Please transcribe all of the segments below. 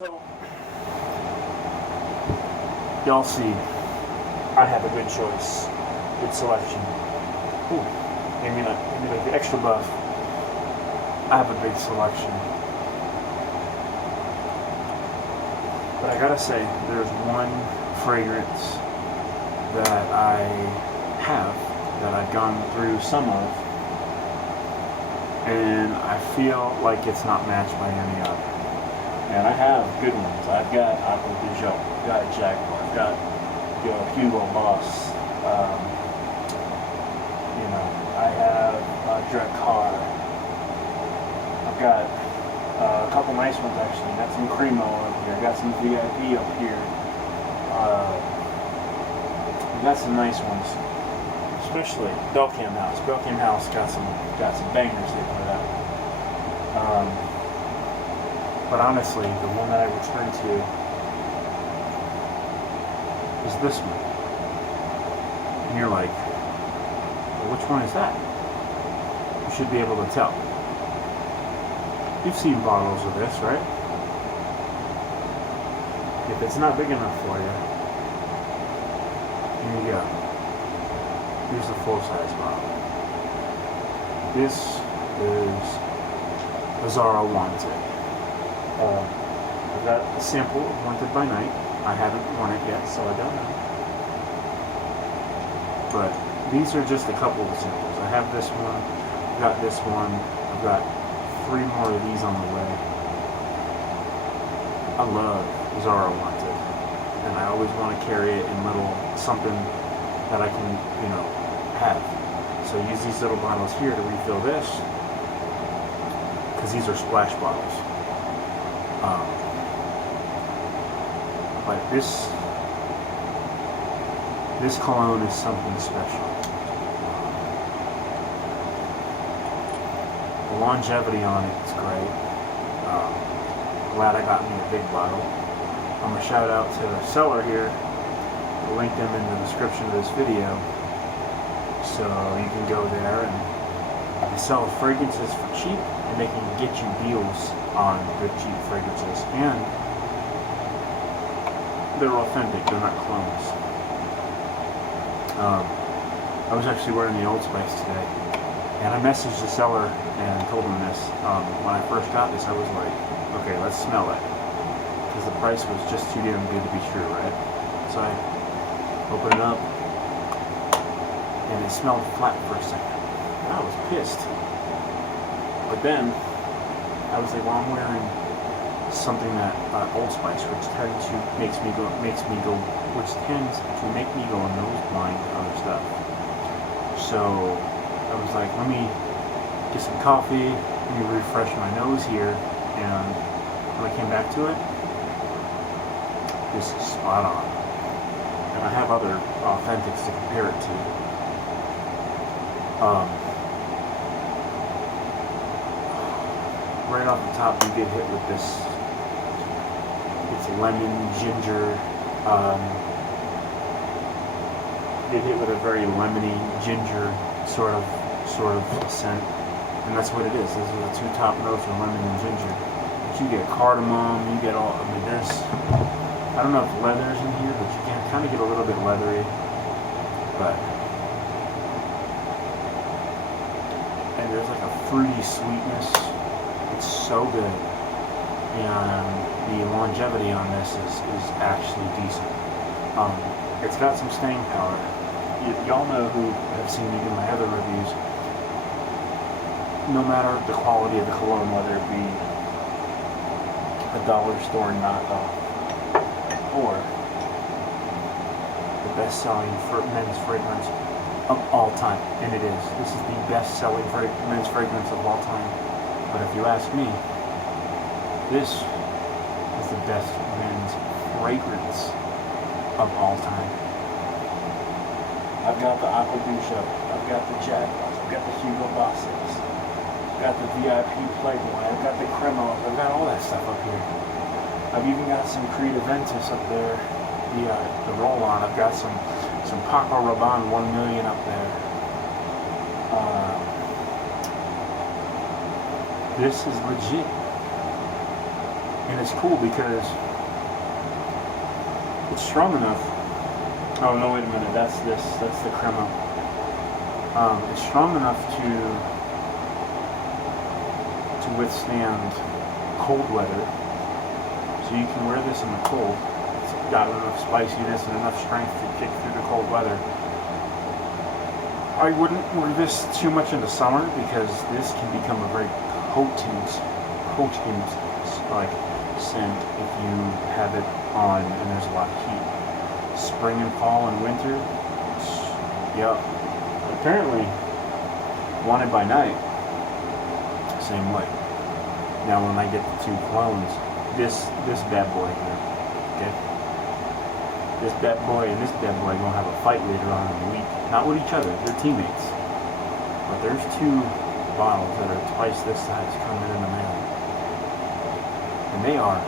So, y'all see, I have a good choice, good selection. Ooh, maybe like the extra buff. I have a big selection. But I gotta say, there's one fragrance that I have, that I've gone through some of, and I feel like it's not matched by any other. And I have good ones. I've got Aqua di Gio, I've got Jaguar, I've got Hugo Boss. I have Dracar. I've got a couple nice ones actually. Got some Cremo up here. Got some VIP up here. I've got some nice ones, especially Belcam House. Belcam House got some bangers they put out. But honestly, the one that I return to is this one. And you're like, well, which one is that? You should be able to tell. You've seen bottles of this, right? If it's not big enough for you, here you go. Here's the full-size bottle. This is Azzaro Wanted. I've got a sample of Wanted by Night. I haven't worn it yet, so I don't know. But these are just a couple of samples. I have this one, I've got this one, I've got 3 more of these on the way. I love Azzaro Wanted, and I always want to carry it in little something that I can, have. So I use these little bottles here to refill this, because these are splash bottles. But this cologne is something special. The longevity on it is great. Glad I got me a big bottle. I'm gonna shout out to the seller here. I'll link them in the description of this video, so you can go there, and they sell fragrances for cheap, and they can get you deals on good cheap fragrances, and they're authentic, they're not clones. I was actually wearing the Old Spice today, and I messaged the seller and told him this. When I first got this, I was like, okay, let's smell it, because the price was just too damn good to be true, right? So I opened it up, and it smelled flat for a second, and I was pissed. But then I was like, well, I'm wearing something that Old Spice, which tends to make me go nose blind to other stuff. So I was like, let me get some coffee, let me refresh my nose here, and when I came back to it, this is spot on. And I have other authentics to compare it to. Right off the top, you get hit with this. It's lemon, ginger. Get hit with a very lemony, ginger sort of scent, and that's what it is. Those are the 2 top notes are lemon and ginger. But you get cardamom. You get all. There's. I don't know if leather's in here, but you can kind of get a little bit leathery. But and there's like a fruity sweetness. It's so good, and the longevity on this is actually decent. It's got some staying power. Y'all know who have seen me do my other reviews. No matter the quality of the cologne, whether it be a dollar store knockoff or the best-selling men's fragrance of all time, and it is. This is the best-selling men's fragrance of all time. But if you ask me, this is the best men's fragrance of all time. I've got the Aqua di Gio, I've got the Jaguars, I've got the Hugo Bosses, I've got the VIP Playboy, I've got the Cremo, I've got all that stuff up here. I've even got some Creative Ventus up there, the roll-on. I've got some Paco Rabanne 1 million up there. This is legit. And it's cool because it's strong enough. Oh no, wait a minute, that's the crema. It's strong enough to withstand cold weather. So you can wear this in the cold. It's got enough spiciness and enough strength to kick through the cold weather. I wouldn't wear this too much in the summer because this can become a very potent like scent if you have it on and there's a lot of heat. Spring and fall and winter, yeah. Apparently, wanted by night, same way. Now when I get the two clones, this bad boy here, okay? This bad boy and this bad boy are gonna have a fight later on in the week. Not with each other, they're teammates. But there's two bottles that are twice this size coming in the mail. And they are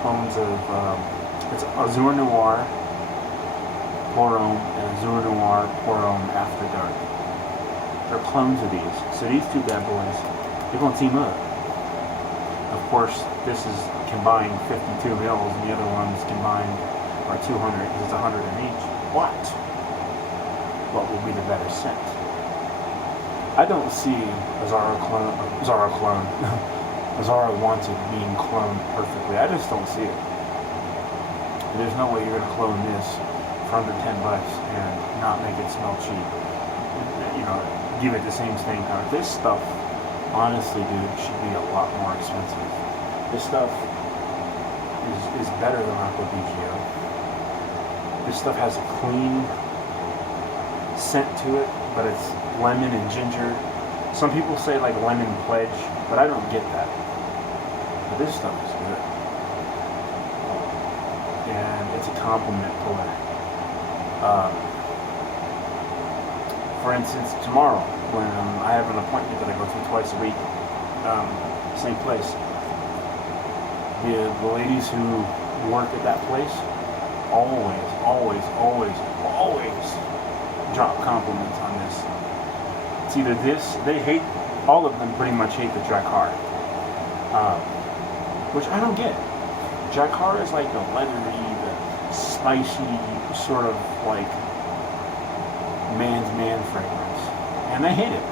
clones of, it's Azzaro Noir, Pour Homme, and Azzaro Noir, Pour Homme After Dark. They're clones of these. So these two bad boys, they're gonna team up. Of course, this is combined 52 mils, and the other ones combined are 200, because it's 100 in each. What will be the better scent? I don't see Azzaro Wanted being cloned perfectly. I just don't see it. There's no way you're going to clone this for under $10 and not make it smell cheap. You know, give it the same staying power. This stuff, honestly, dude, should be a lot more expensive. This stuff is better than Aqua Bigio. This stuff has a clean scent to it, but it's lemon and ginger. Some people say like lemon pledge, but I don't get that. But this stuff is good. And it's a compliment puller. For instance, tomorrow, when I have an appointment that I go to twice a week, same place, the ladies who work at that place always drop compliments on this. It's either this, they hate, all of them pretty much hate the Drakkar, which I don't get. Drakkar is like the leathery, the spicy, sort of like man's man fragrance, and they hate it.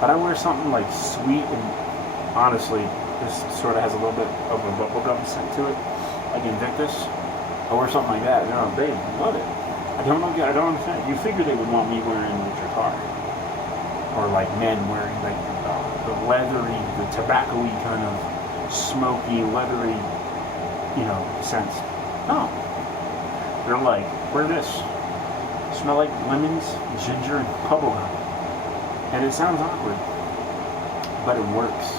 But I wear something like sweet, and honestly, this sort of has a little bit of a bubblegum scent to it, like Invictus. I wear something like that, you know, they love it. I don't understand. You figure they would want me wearing the Drakkar, or like men wearing like the leathery, the tobacco-y kind of smoky, leathery, you know, scents. No, they're like, wear this. Smell like lemons, ginger, and bubblegum. And it sounds awkward, but it works.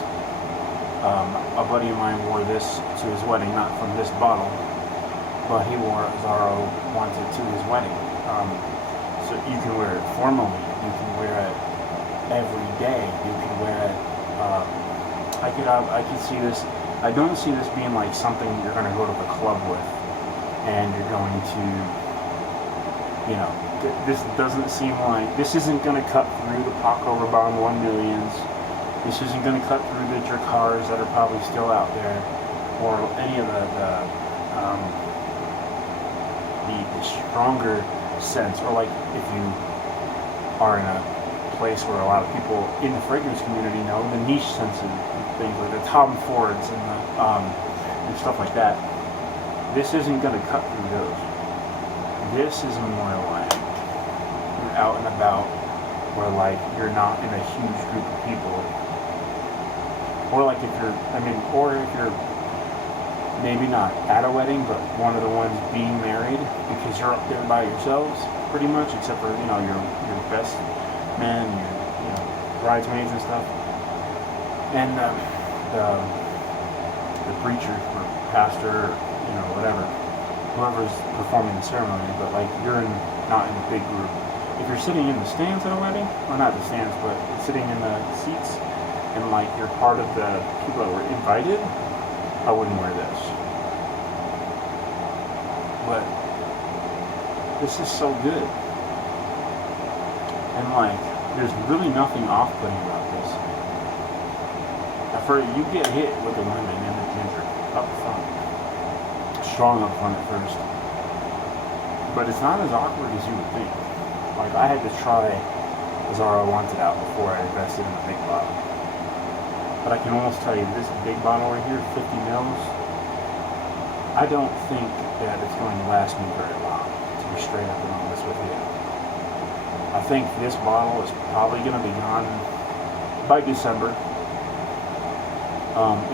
A buddy of mine wore this to his wedding, not from this bottle, but he wore Azzaro Wanted to his wedding. So you can wear it formally, you can wear it every day, you can wear it, I could see this, I don't see this being like something you're going to go to the club with, and you're going to, you know, this doesn't seem like, this isn't going to cut through the Paco Rabanne 1 millions, this isn't going to cut through the Drakkars that are probably still out there, or any of the stronger scents, or like if you are in a place where a lot of people in the fragrance community know the niche scents and things like the Tom Fords and the and stuff like that. This isn't going to cut through those. This is more like you're out and about, where like you're not in a huge group of people, or like if you're, or if you're maybe not at a wedding, but one of the ones being married, because you're up there by yourselves, pretty much, except for, you know, your best man, your, you know, bridesmaids and stuff, and the preacher or pastor, or, you know, whatever, whoever's performing the ceremony, but like you're not in a big group. If you're sitting in the stands at a wedding, or not the stands, but sitting in the seats, and like you're part of the people that were invited, I wouldn't wear this. But this is so good. And like, there's really nothing off-putting about this. At you get hit with the lemon and the ginger up front. Strong up front at first. But it's not as awkward as you would think. Like, I had to try Azzaro Wanted out before I invested in the big bottle. But I can almost tell you, this big bottle right here, 50 mils, I don't think that it's going to last me very long, to be straight up and honest with you. I think this bottle is probably going to be gone by December,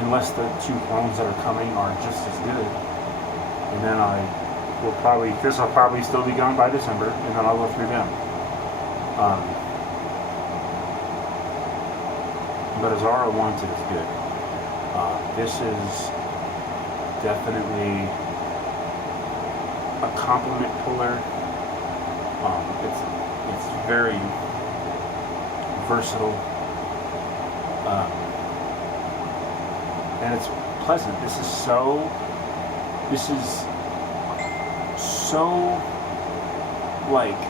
unless the 2 clones that are coming are just as good. And then this will probably still be gone by December, and then I'll go through them. But Azzaro Wanted is good. This is definitely a compliment puller. It's very versatile, and it's pleasant. This is so like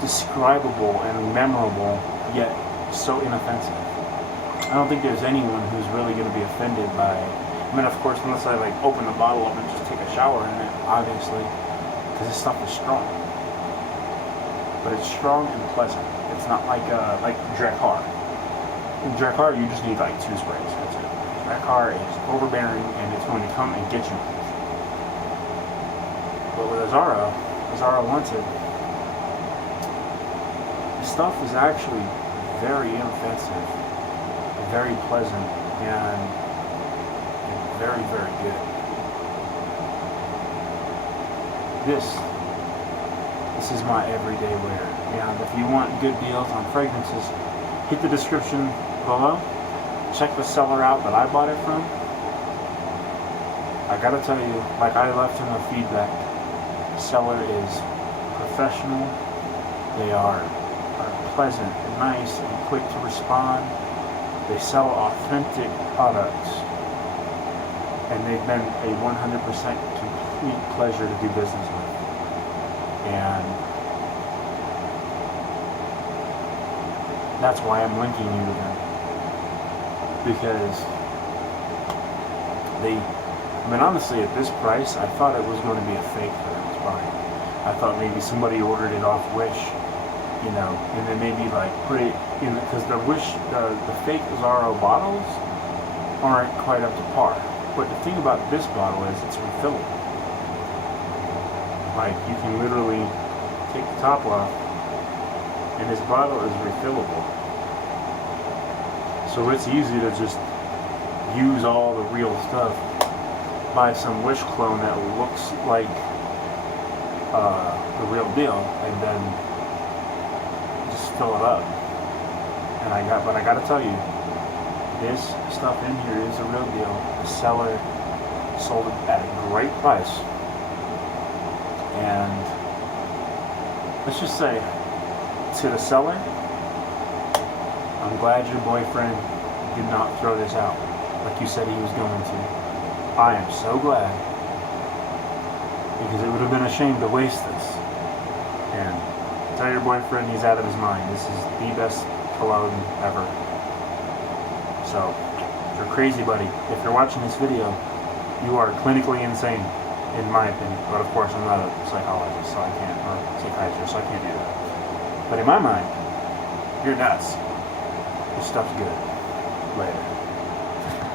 describable and memorable, yet so inoffensive. I don't think there's anyone who's really going to be offended by, I mean, of course, unless I like open the bottle up and just take a shower in it, obviously, because this stuff is strong. But it's strong and pleasant. It's not like Drakkar. In Drakkar, you just need like 2 sprays. That's it. Drakkar is overbearing and it's going to come and get you. But with Azzaro Wanted, the stuff is actually very inoffensive, very pleasant, and very, very good. This is my everyday wear. And if you want good deals on fragrances, hit the description below. Check the seller out that I bought it from. I gotta tell you, like I left in the feedback, the seller is professional. They are pleasant and nice and quick to respond. They sell authentic products, and they've been a 100% complete pleasure to do business with. And that's why I'm linking you to them, because I mean, honestly, at this price, I thought it was going to be a fake that I was buying. I thought maybe somebody ordered it off Wish, you know, and then maybe like put it in, because the fake Azzaro bottles aren't quite up to par. But the thing about this bottle is it's refillable. Like, you can literally take the top off, and this bottle is refillable. So it's easy to just use all the real stuff. Buy some Wish clone that looks like the real deal, and then just fill it up. But I gotta tell you, this stuff in here is a real deal. The seller sold it at a great price, and let's just say to the seller, I'm glad your boyfriend did not throw this out like you said he was going to. I am so glad, because it would have been a shame to waste this. And tell your boyfriend he's out of his mind. This is the best cologne ever. So, if you're crazy, buddy, if you're watching this video, you are clinically insane, in my opinion. But of course, I'm not a psychologist, so I can't, or psychiatrist, so I can't do that. But in my mind, you're nuts. This stuff's good. Later.